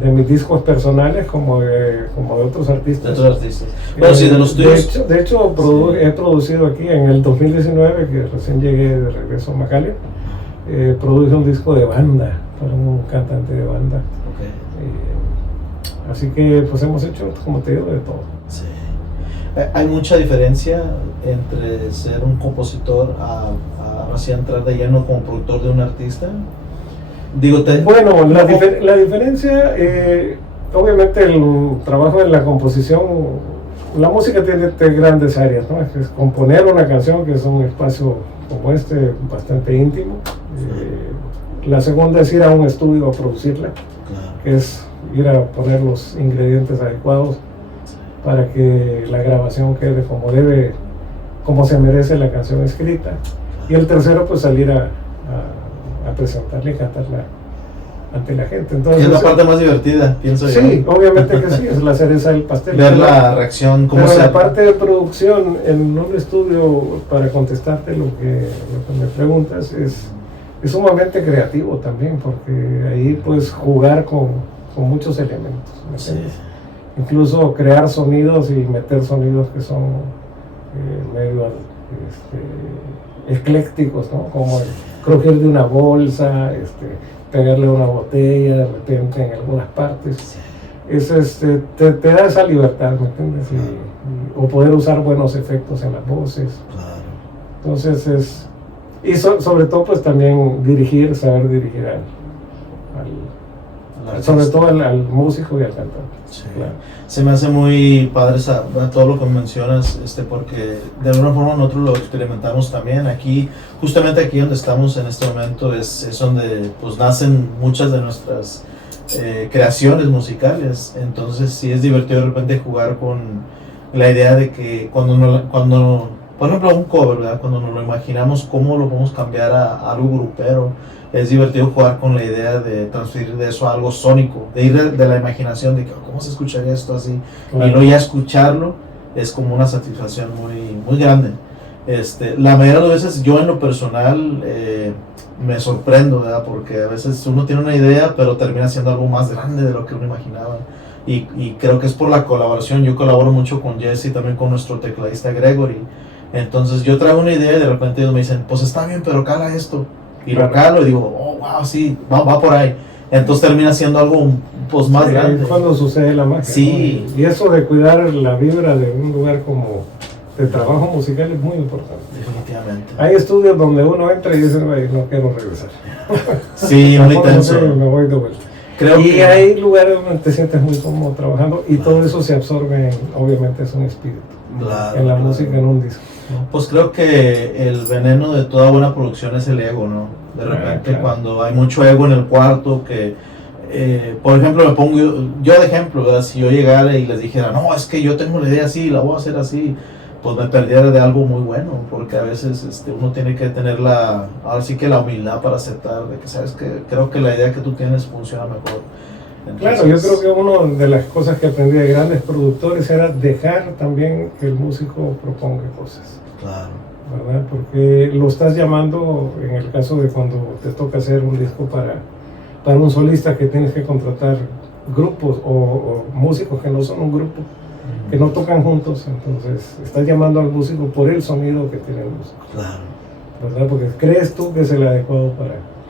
de mis discos personales como de otros artistas. De otros artistas. Bueno, sí, de los tuyos. De hecho he producido aquí en el 2019, que recién llegué de regreso a Macalia, produje un disco de banda, para un cantante de banda. Okay. Así que pues hemos hecho, como te digo, de todo. Sí. ¿Hay mucha diferencia entre ser un compositor a así entrar de lleno como productor de un artista? Bueno, la diferencia, obviamente el trabajo en la composición, la música tiene grandes áreas, ¿no? Es componer una canción, que es un espacio como este, bastante íntimo. La segunda es ir a un estudio a producirla, que es ir a poner los ingredientes adecuados para que la grabación quede como se merece la canción escrita. Y el tercero, pues salir a presentarla y cantarla ante la gente. Entonces, es la parte más divertida, pienso yo. Sí, obviamente que sí, es la cereza del pastel. Ver la reacción, cómo pero se... la parte de producción en un estudio, para contestarte lo que me preguntas, es sumamente creativo también, porque ahí puedes jugar con muchos elementos, ¿me entiendes? Sí. Incluso crear sonidos y meter sonidos que son medio eclécticos, ¿no? Como el crujir de una bolsa, pegarle una botella de repente en algunas partes. Te da esa libertad, ¿me entiendes? O poder usar buenos efectos en las voces. Entonces sobre todo pues también saber dirigir sobre todo al músico y al cantante. Sí. Claro. Se me hace muy padre todo lo que mencionas, porque de alguna forma nosotros lo experimentamos también aquí, justamente aquí donde estamos en este momento es donde pues nacen muchas de nuestras creaciones musicales. Entonces sí es divertido de repente jugar con la idea de que cuando por ejemplo un cover, ¿verdad? Cuando nos lo imaginamos, cómo lo podemos cambiar a algo grupero. Es divertido jugar con la idea de transferir de eso a algo sónico, de ir de la imaginación de que cómo se escucharía esto así, y luego ya escucharlo es como una satisfacción muy, muy grande. La mayoría de las veces yo en lo personal me sorprendo, ¿verdad? Porque a veces uno tiene una idea pero termina siendo algo más grande de lo que uno imaginaba, y creo que es por la colaboración. Yo colaboro mucho con Jesse y también con nuestro tecladista Gregory. Entonces yo traigo una idea y de repente ellos me dicen, pues está bien, pero cala esto. Y lo calo y digo, oh, wow, sí, va por ahí. Entonces termina siendo algo pues más grande. Es cuando sucede la magia. Sí. ¿No? Y eso de cuidar la vibra de un lugar como de trabajo musical es muy importante. Definitivamente. Hay estudios donde uno entra y dice, no quiero regresar. Sí, muy intenso. Me voy de vuelta. Hay lugares donde te sientes muy cómodo trabajando y todo eso se absorbe obviamente es un espíritu. Claro, en la música, en un disco. ¿No? Pues creo que el veneno de toda buena producción es el ego, ¿no? De repente cuando hay mucho ego en el cuarto, que por ejemplo me pongo yo de ejemplo, ¿verdad? Si yo llegara y les dijera, no, es que yo tengo una idea así, la voy a hacer así, pues me perdiera de algo muy bueno, porque a veces uno tiene que tener ahora sí que la humildad para aceptar de que sabes que creo que la idea que tú tienes funciona mejor. Entonces, claro, yo creo que una de las cosas que aprendí de grandes productores era dejar también que el músico proponga cosas. Claro. ¿Verdad? Porque lo estás llamando, en el caso de cuando te toca hacer un disco para un solista, que tienes que contratar grupos o músicos que no son un grupo, que no tocan juntos. Entonces estás llamando al músico por el sonido que tiene el músico. Claro. ¿Verdad? Porque crees tú que es el adecuado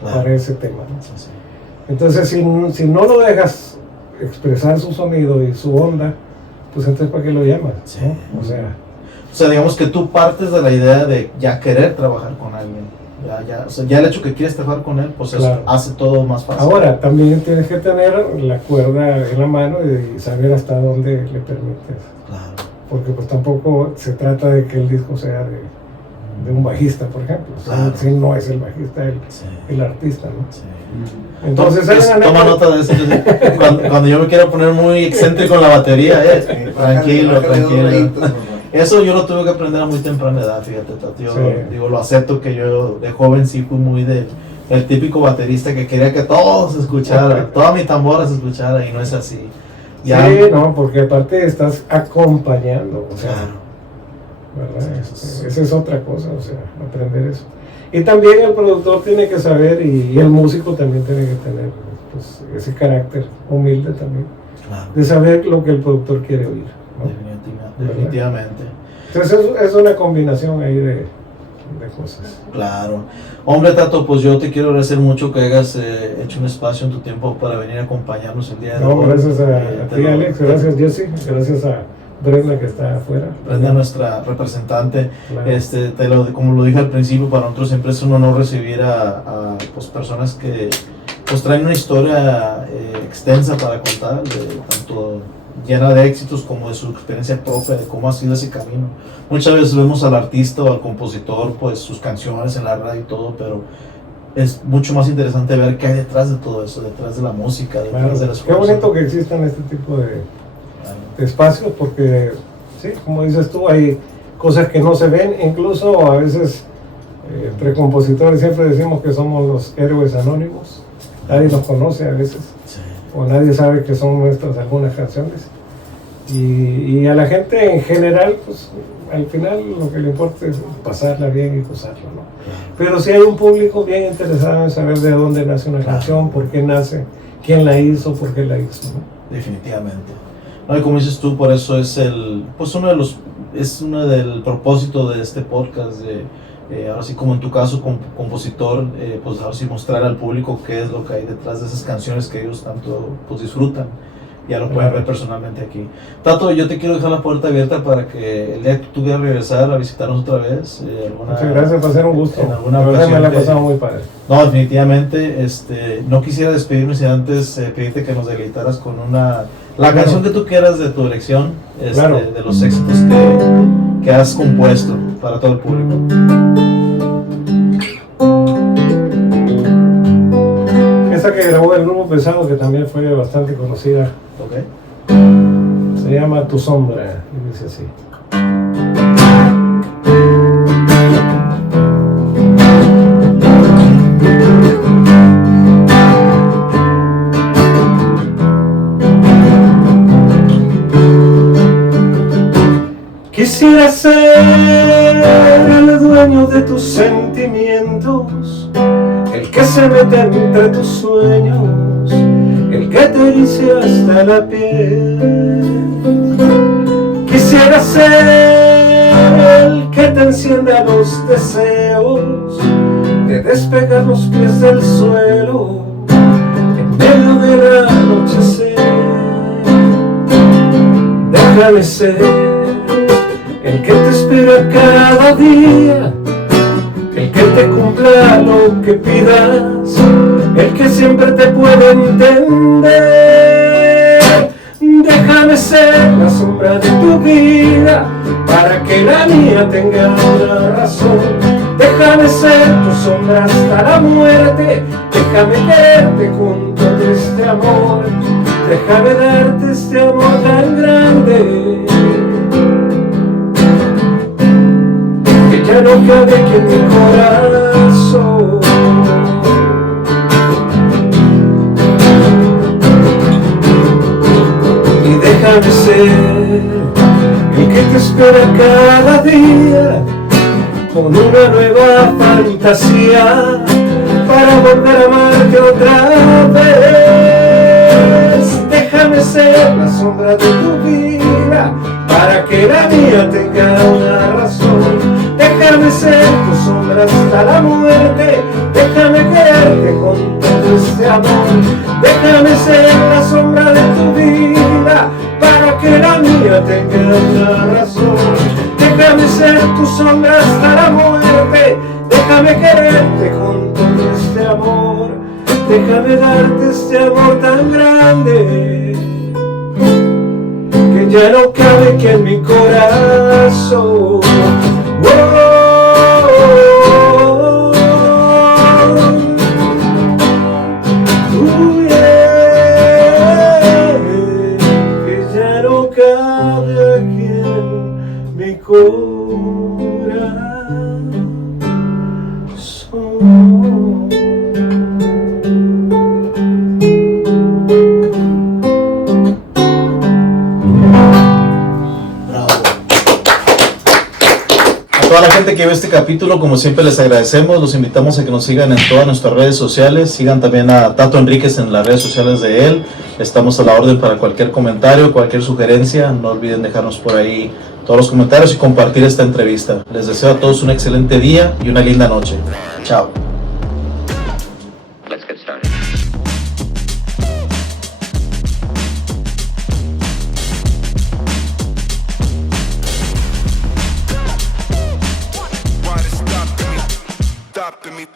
para ese tema, ¿no? Sí. Entonces si no lo dejas expresar su sonido y su onda, pues entonces ¿para qué lo llamas? Sí. ¿no? O sea, digamos que tú partes de la idea de ya querer trabajar con alguien. O sea, ya el hecho que quieres trabajar con él, pues claro. eso hace todo más fácil. Ahora, también tienes que tener la cuerda en la mano y saber hasta dónde le permites. Claro. Porque pues tampoco se trata de que el disco sea de un bajista, por ejemplo. Claro. Si no es el bajista, Sí. el artista, ¿no? Sí. Entonces, Toma nota de eso. Cuando yo me quiero poner muy excéntrico en la batería, tranquilo. Eso yo lo tuve que aprender a muy temprana edad, fíjate, Tati. Yo digo, lo acepto que yo de joven sí fui muy el típico baterista que quería que todo se escuchara, toda mi tambora se escuchara, y no es así. Ya, sí, no, porque aparte estás acompañando, o sea, ¿verdad? Esa es otra cosa, o sea, aprender eso. Y también el productor tiene que saber, y el músico también tiene que tener pues, ese carácter humilde también, claro, de saber lo que el productor quiere oír, ¿no? Definitivamente. Entonces es una combinación ahí de cosas. Claro. Hombre, Tato, pues yo te quiero agradecer mucho que hayas hecho un espacio en tu tiempo para venir a acompañarnos el día de hoy. No, gracias a ti, Alex, gracias, Jessy, gracias a Brenda que está afuera. Brenda, nuestra representante. Claro. Como lo dije al principio, para nosotros siempre es un honor recibir a pues, personas que pues, traen una historia extensa para contar, tanto llena de éxitos como de su experiencia propia, de cómo ha sido ese camino. Muchas veces vemos al artista o al compositor, pues sus canciones en la radio y todo, pero es mucho más interesante ver qué hay detrás de todo eso, detrás de la música, detrás claro, de las qué bonito que existan este tipo de espacios, porque sí, como dices tú, hay cosas que no se ven, incluso a veces entre compositores siempre decimos que somos los héroes anónimos, nadie nos conoce a veces, sí, o nadie sabe que son nuestras algunas canciones, y a la gente en general, pues al final lo que le importa es pasarla bien y gozarla, ¿no? Claro. Pero si hay un público bien interesado en saber de dónde nace una canción, por qué nace, quién la hizo, por qué la hizo, ¿no? Definitivamente. No, y como dices tú, por eso es uno del propósito de este podcast, ahora sí como en tu caso compositor, pues ahora sí mostrar al público qué es lo que hay detrás de esas canciones que ellos tanto pues disfrutan. Ya lo pueden ver personalmente aquí. Tato, yo te quiero dejar la puerta abierta para que el día que tú quieras regresar a visitarnos otra vez. Muchas gracias, va a ser un gusto. En alguna ocasión. Me la he pasado muy padre. No, definitivamente. No quisiera despedirme sin antes pedirte que nos deleitaras con la canción que tú quieras de tu elección, claro, de los éxitos que has compuesto para todo el público. Esa que grabó el Grupo Pesado, que también fue bastante conocida. Okay. Se llama Tu Sombra y dice así. Quisiera ser el dueño de tus sentimientos, el que se mete entre tus sueños, el que te erice hasta la piel. Quisiera ser el que te encienda los deseos de despegar los pies del suelo en medio del anochecer. Déjame ser el que te espera cada día, el que te cumpla lo que pidas, el que siempre te puede entender. Déjame ser la sombra de tu vida para que la mía tenga una razón. Déjame ser tu sombra hasta la muerte, déjame quererte junto a este amor, déjame darte este amor tan grande que ya no cabe aquí en mi corazón. Y déjame ser el que te espera cada día con una nueva fantasía para volver a amarte otra vez. Déjame ser la sombra de tu vida para que la mía tenga una razón. Déjame ser tu sombra hasta la muerte, déjame quererte con todo este amor, déjame ser la sombra de tu vida, para que la mía tenga una razón, déjame ser tu sombra hasta la muerte, déjame quererte con todo este amor, déjame darte este amor tan grande, que ya no cabe que en mi corazón. Que ya no cabe aquí en mi corazón. A toda la gente que ve este capítulo, como siempre les agradecemos, los invitamos a que nos sigan en todas nuestras redes sociales, sigan también a Tato Enríquez en las redes sociales de él, estamos a la orden para cualquier comentario, cualquier sugerencia, no olviden dejarnos por ahí todos los comentarios y compartir esta entrevista. Les deseo a todos un excelente día y una linda noche. Chao. Let's get started. Why they stopping me? Stopping me.